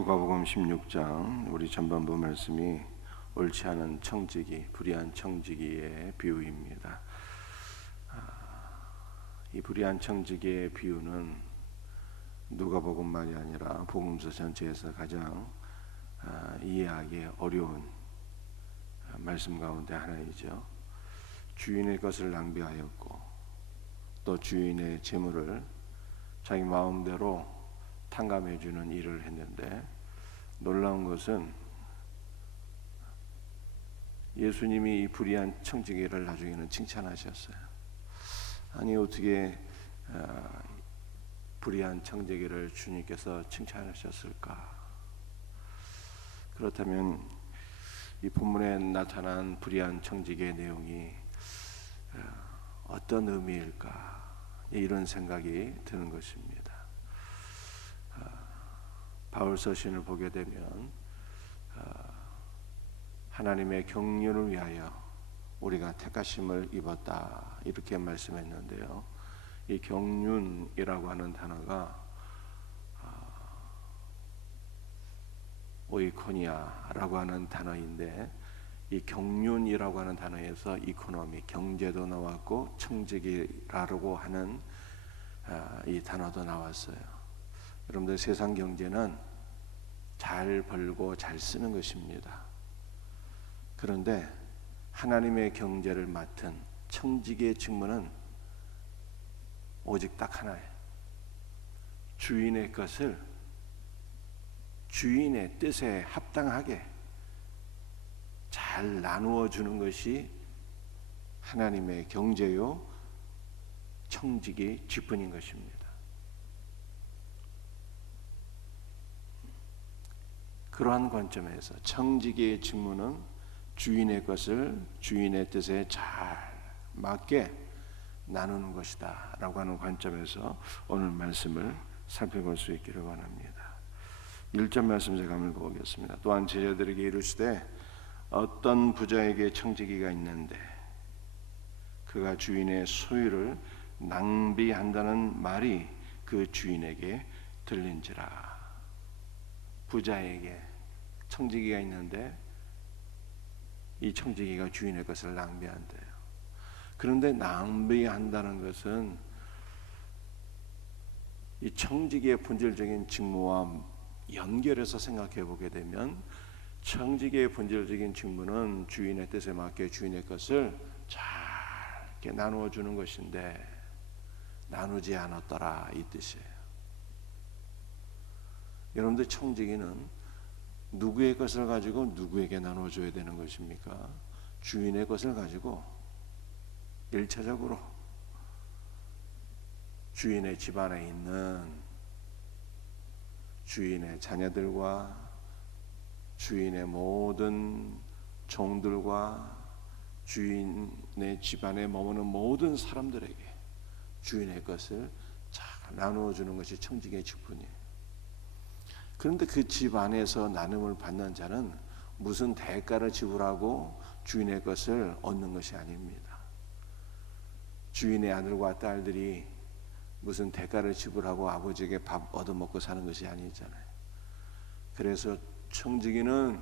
누가복음 16장 우리 전반부 말씀이 옳지 않은 청지기, 불의한 청지기의 비유입니다. 이 불의한 청지기의 비유는 누가복음만이 아니라 복음서 전체에서 가장 이해하기 어려운 말씀 가운데 하나이죠. 주인의 것을 낭비하였고 또 주인의 재물을 자기 마음대로 탕감해주는 일을 했는데, 놀라운 것은 예수님이 이 불의한 청지기를 나중에는 칭찬하셨어요. 아니 어떻게 불의한 청지기를 주님께서 칭찬하셨을까? 그렇다면 이 본문에 나타난 불의한 청지기의 내용이 어떤 의미일까? 이런 생각이 드는 것입니다. 바울 서신을 보게 되면 하나님의 경륜을 위하여 우리가 택하심을 입었다 이렇게 말씀했는데요. 이 경륜이라고 하는 단어가 오이코니아라고 하는 단어인데, 이 경륜이라고 하는 단어에서 이코노미, 경제도 나왔고 청지기라고 하는 이 단어도 나왔어요. 여러분들, 세상 경제는 잘 벌고 잘 쓰는 것입니다. 그런데 하나님의 경제를 맡은 청지기의 직무는 오직 딱 하나예요. 주인의 것을 주인의 뜻에 합당하게 잘 나누어 주는 것이 하나님의 경제요 청지기 직분인 것입니다. 그러한 관점에서 청지기의 직무는 주인의 것을 주인의 뜻에 잘 맞게 나누는 것이다 라고 하는 관점에서 오늘 말씀을 살펴볼 수 있기를 원합니다. 1절 말씀 제가 한번 읽어보겠습니다. 또한 제자들에게 이르시되 어떤 부자에게 청지기가 있는데 그가 주인의 소유를 낭비한다는 말이 그 주인에게 들린지라. 부자에게 청지기가 있는데 이 청지기가 주인의 것을 낭비한대요. 그런데 낭비한다는 것은 이 청지기의 본질적인 직무와 연결해서 생각해 보게 되면, 청지기의 본질적인 직무는 주인의 뜻에 맞게 주인의 것을 잘 이렇게 나누어 주는 것인데 나누지 않았더라 이 뜻이에요. 여러분들, 청지기는 누구의 것을 가지고 누구에게 나눠줘야 되는 것입니까? 주인의 것을 가지고 1차적으로 주인의 집안에 있는 주인의 자녀들과 주인의 모든 종들과 주인의 집안에 머무는 모든 사람들에게 주인의 것을 잘 나누어 주는 것이 청지기의 직분이에요. 그런데 그 집 안에서 나눔을 받는 자는 무슨 대가를 지불하고 주인의 것을 얻는 것이 아닙니다. 주인의 아들과 딸들이 무슨 대가를 지불하고 아버지에게 밥 얻어먹고 사는 것이 아니잖아요. 그래서 청지기는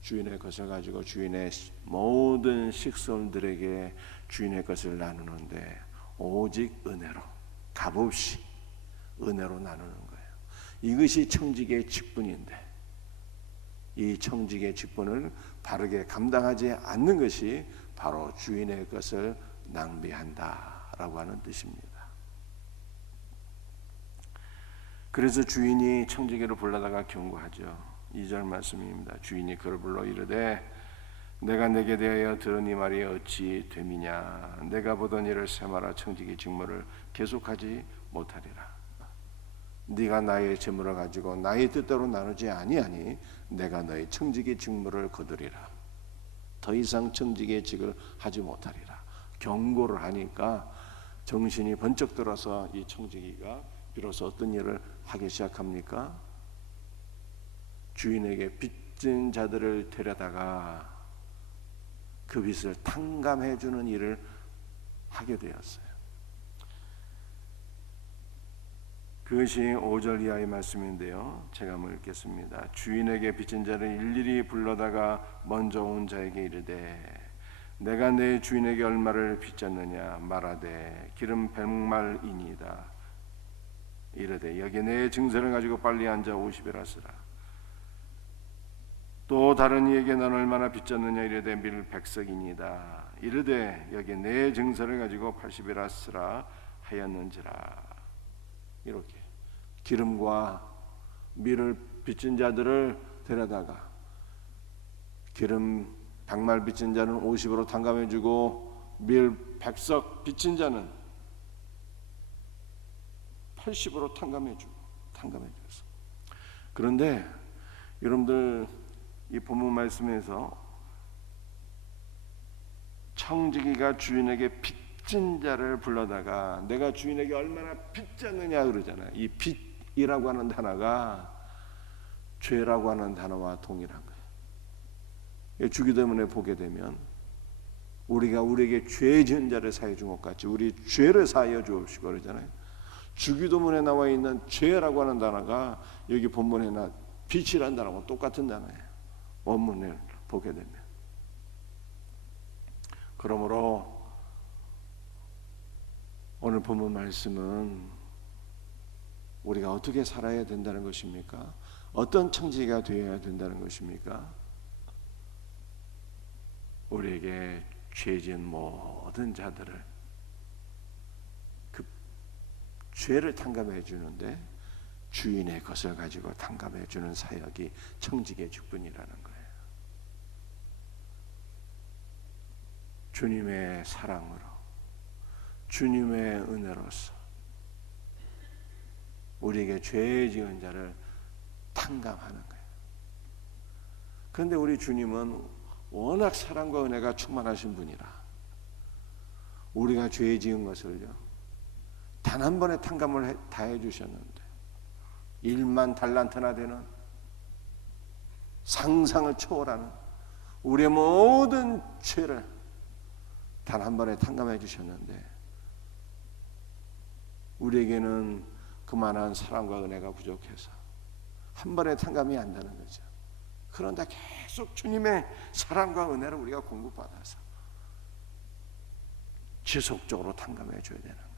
주인의 것을 가지고 주인의 모든 식솔들에게 주인의 것을 나누는데 오직 은혜로, 값없이 은혜로 나누는 거예요. 이것이 청지기의 직분인데, 이 청지기의 직분을 바르게 감당하지 않는 것이 바로 주인의 것을 낭비한다라고 하는 뜻입니다. 그래서 주인이 청지기를 불러다가 경고하죠. 2절 말씀입니다. 주인이 그를 불러 이르되 내가 내게 대하여 들은 이 말이 어찌 됨이냐. 내가 보던 일을 세마라 청지기 직무를 계속하지 못하리라. 네가 나의 재물을 가지고 나의 뜻대로 나누지 아니하니 내가 너의 청지기 직무를 거두리라. 더 이상 청지기의 직을 하지 못하리라. 경고를 하니까 정신이 번쩍 들어서 이 청지기가 비로소 어떤 일을 하기 시작합니까? 주인에게 빚진 자들을 데려다가 그 빚을 탕감해 주는 일을 하게 되었어요. 그것이 5절 이하의 말씀인데요. 제가 한번 읽겠습니다. 주인에게 빚진 자를 일일이 불러다가 먼저 온 자에게 이르되 내가 내 주인에게 얼마를 빚졌느냐 말하되 기름 100말이니이다. 이르되 여기 내 증서를 가지고 빨리 앉아 50이라 쓰라. 또 다른 이에게 넌 얼마나 빚졌느냐 이르되 밀 100석이니이다. 이르되 여기 내 증서를 가지고 80이라 쓰라 하였는지라. 이렇게 기름과 밀을 빚진 자들을 데려다가 기름 100말 빚진 자는 50으로 탕감해주고 밀 100석 빚진 자는 80으로 탕감해줘서. 그런데 여러분들 이 본문 말씀에서 청지기가 주인에게 빚진 자를 불러다가 내가 주인에게 얼마나 빚졌느냐 그러잖아요. 이 빚이라고 하는 단어가 죄라고 하는 단어와 동일한 거예요. 주기도문에 보게 되면 우리가 우리에게 죄 지은 자를 사해 준 것 같이 우리 죄를 사하여 주옵시고 그러잖아요. 주기도문에 나와 있는 죄라고 하는 단어가 여기 본문에 빚이라는 단어와 똑같은 단어예요. 원문을 보게 되면. 그러므로 오늘 본문 말씀은 우리가 어떻게 살아야 된다는 것입니까? 어떤 청지기가 되어야 된다는 것입니까? 우리에게 죄 지은 모든 자들을 그 죄를 탕감해 주는데 주인의 것을 가지고 탕감해 주는 사역이 청지기의 직분이라는 거예요. 주님의 사랑으로 주님의 은혜로서 우리에게 죄 지은 자를 탕감하는 거예요. 그런데 우리 주님은 워낙 사랑과 은혜가 충만하신 분이라 우리가 죄 지은 것을요 단 한 번에 탕감을 다 해주셨는데 1만 달란트나 되는 상상을 초월하는 우리의 모든 죄를 단 한 번에 탕감해 주셨는데 우리에게는 그만한 사랑과 은혜가 부족해서 한 번에 탕감이 안 되는 거죠. 그런데 계속 주님의 사랑과 은혜를 우리가 공급받아서 지속적으로 탕감해 줘야 되는 거예요.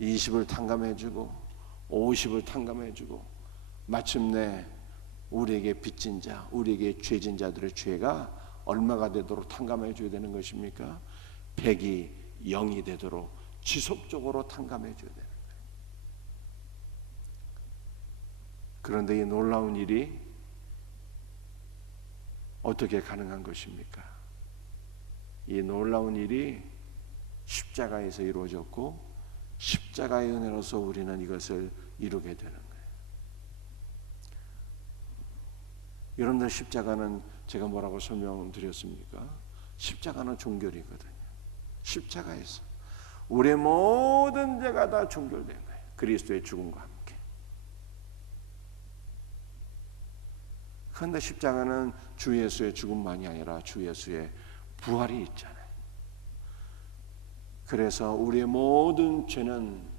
20을 탕감해 주고 50을 탕감해 주고 마침내 우리에게 빚진 자, 우리에게 죄진 자들의 죄가 얼마가 되도록 탕감해 줘야 되는 것입니까? 100이 0이 되도록 지속적으로 탕감해 줘야 되는 거예요. 그런데 이 놀라운 일이 어떻게 가능한 것입니까? 이 놀라운 일이 십자가에서 이루어졌고 십자가의 은혜로서 우리는 이것을 이루게 되는 거예요. 여러분들 십자가는 제가 뭐라고 설명드렸습니까? 십자가는 종결이거든요. 십자가에서 우리의 모든 죄가 다 종결된 거예요. 그리스도의 죽음과 함께. 그런데 십자가는 주 예수의 죽음만이 아니라 주 예수의 부활이 있잖아요. 그래서 우리의 모든 죄는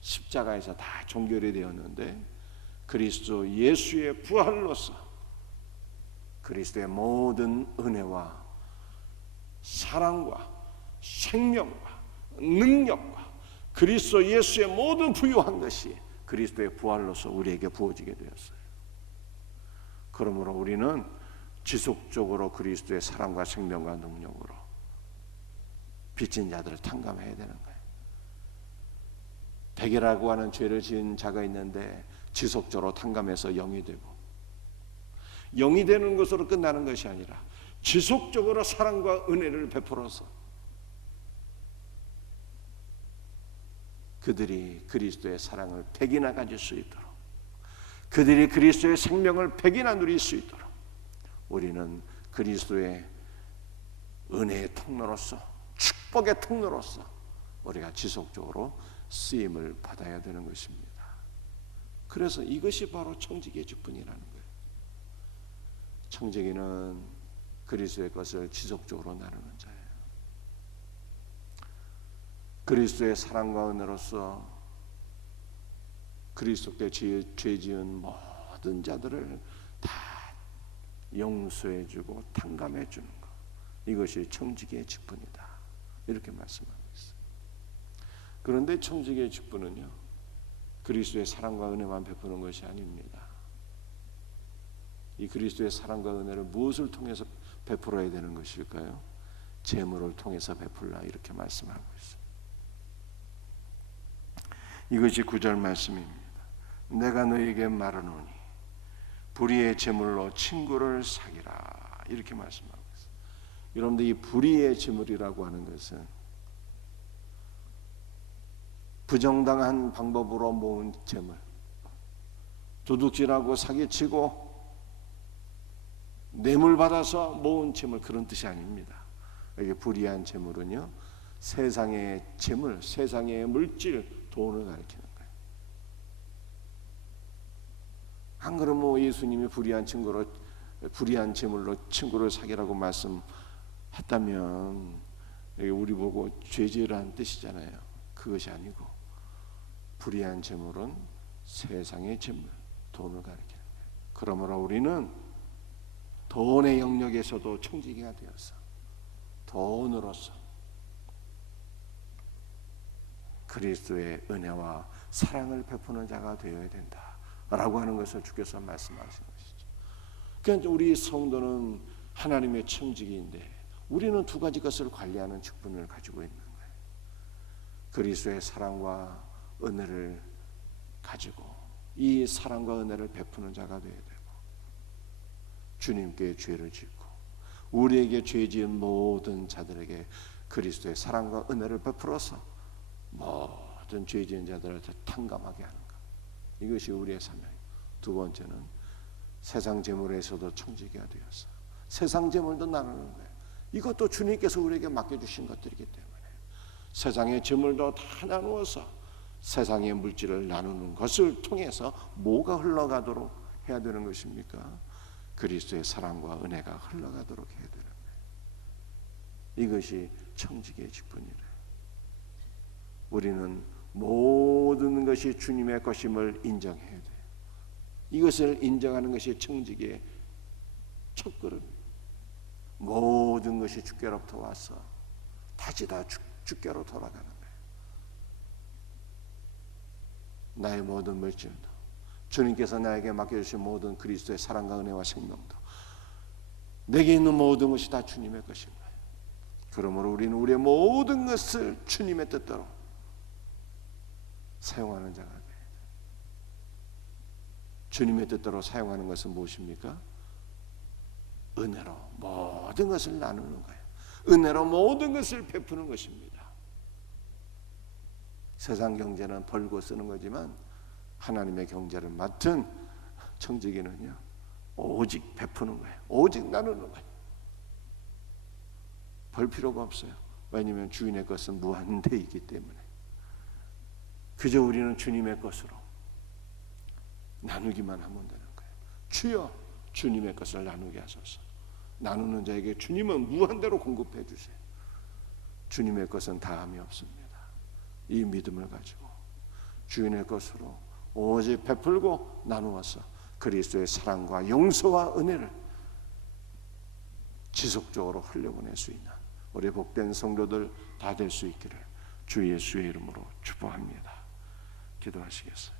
십자가에서 다 종결이 되었는데 그리스도 예수의 부활로서 그리스도의 모든 은혜와 사랑과 생명과 능력과 그리스도 예수의 모든 부유한 것이 그리스도의 부활로서 우리에게 부어지게 되었어요. 그러므로 우리는 지속적으로 그리스도의 사랑과 생명과 능력으로 빚진 자들을 탕감해야 되는 거예요. 백이라고 하는 죄를 지은 자가 있는데 지속적으로 탕감해서 영이 되고 영이 되는 것으로 끝나는 것이 아니라 지속적으로 사랑과 은혜를 베풀어서 그들이 그리스도의 사랑을 백이나 가질 수 있도록 그들이 그리스도의 생명을 백이나 누릴 수 있도록 우리는 그리스도의 은혜의 통로로서 축복의 통로로서 우리가 지속적으로 쓰임을 받아야 되는 것입니다. 그래서 이것이 바로 청지기의 직분이라는 거예요. 청지기는 그리스도의 것을 지속적으로 나누는 자예요. 그리스도의 사랑과 은혜로서 그리스도 때 죄 지은 모든 자들을 다 용서해 주고 탕감해 주는 것, 이것이 청지기의 직분이다, 이렇게 말씀하고 있어요. 그런데 청지기의 직분은요, 그리스도의 사랑과 은혜만 베푸는 것이 아닙니다. 이 그리스도의 사랑과 은혜를 무엇을 통해서 베풀어야 되는 것일까요? 재물을 통해서 베풀라, 이렇게 말씀하고 있어요. 이것이 9절 말씀입니다. 내가 너에게 말하노니 불의의 재물로 친구를 사귀라, 이렇게 말씀하고 있어요. 여러분들, 이 불의의 재물이라고 하는 것은 부정당한 방법으로 모은 재물, 도둑질하고 사기치고 뇌물 받아서 모은 재물, 그런 뜻이 아닙니다. 이게 불의한 재물은요, 세상의 재물, 세상의 물질, 돈을 가리키는 거예요. 안 그러면 예수님이 불의한 재물로 친구를 사귀라고 말씀했다면 우리 보고 죄지으라는 뜻이잖아요. 그것이 아니고 불의한 재물은 세상의 재물, 돈을 가리키는 거예요. 그러므로 우리는 돈의 영역에서도 청지기가 되어서 돈으로서 그리스도의 은혜와 사랑을 베푸는 자가 되어야 된다라고 하는 것을 주께서 말씀하신 것이죠. 그러니까 우리 성도는 하나님의 청지기인데 우리는 두 가지 것을 관리하는 직분을 가지고 있는 거예요. 그리스도의 사랑과 은혜를 가지고 이 사랑과 은혜를 베푸는 자가 되어야 되고, 주님께 죄를 짓고 우리에게 죄 지은 모든 자들에게 그리스도의 사랑과 은혜를 베풀어서 모든 죄 지은 자들한테 탕감하게 하는 것, 이것이 우리의 사명이에요. 두 번째는 세상 재물에서도 청지기가 되어서 세상 재물도 나누는 거예요. 이것도 주님께서 우리에게 맡겨주신 것들이기 때문에 세상의 재물도 다 나누어서 세상의 물질을 나누는 것을 통해서 뭐가 흘러가도록 해야 되는 것입니까? 그리스도의 사랑과 은혜가 흘러가도록 해야 되는 거예요. 이것이 청지기의 직분이래요. 우리는 모든 것이 주님의 것임을 인정해야 돼요. 이것을 인정하는 것이 청지기의 첫걸음이에요. 모든 것이 주께로부터 와서 다시 다 주께로 돌아가는 거예요. 나의 모든 물질도, 주님께서 나에게 맡겨주신 모든 그리스도의 사랑과 은혜와 생명도, 내게 있는 모든 것이 다 주님의 것인 거예요. 그러므로 우리는 우리의 모든 것을 주님의 뜻대로 사용하는 자가 돼요. 주님의 뜻대로 사용하는 것은 무엇입니까? 은혜로 모든 것을 나누는 거예요. 은혜로 모든 것을 베푸는 것입니다. 세상 경제는 벌고 쓰는 거지만 하나님의 경제를 맡은 청지기는요, 오직 베푸는 거예요. 오직 나누는 거예요. 벌 필요가 없어요. 왜냐하면 주인의 것은 무한대이기 때문에. 그저 우리는 주님의 것으로 나누기만 하면 되는 거예요. 주여, 주님의 것을 나누게 하소서. 나누는 자에게 주님은 무한대로 공급해 주세요. 주님의 것은 다함이 없습니다. 이 믿음을 가지고 주인의 것으로 오직 베풀고 나누어서 그리스도의 사랑과 용서와 은혜를 지속적으로 흘려보낼 수 있는 우리 복된 성도들 다 될 수 있기를 주 예수의 이름으로 축복합니다. 기도하시겠어요?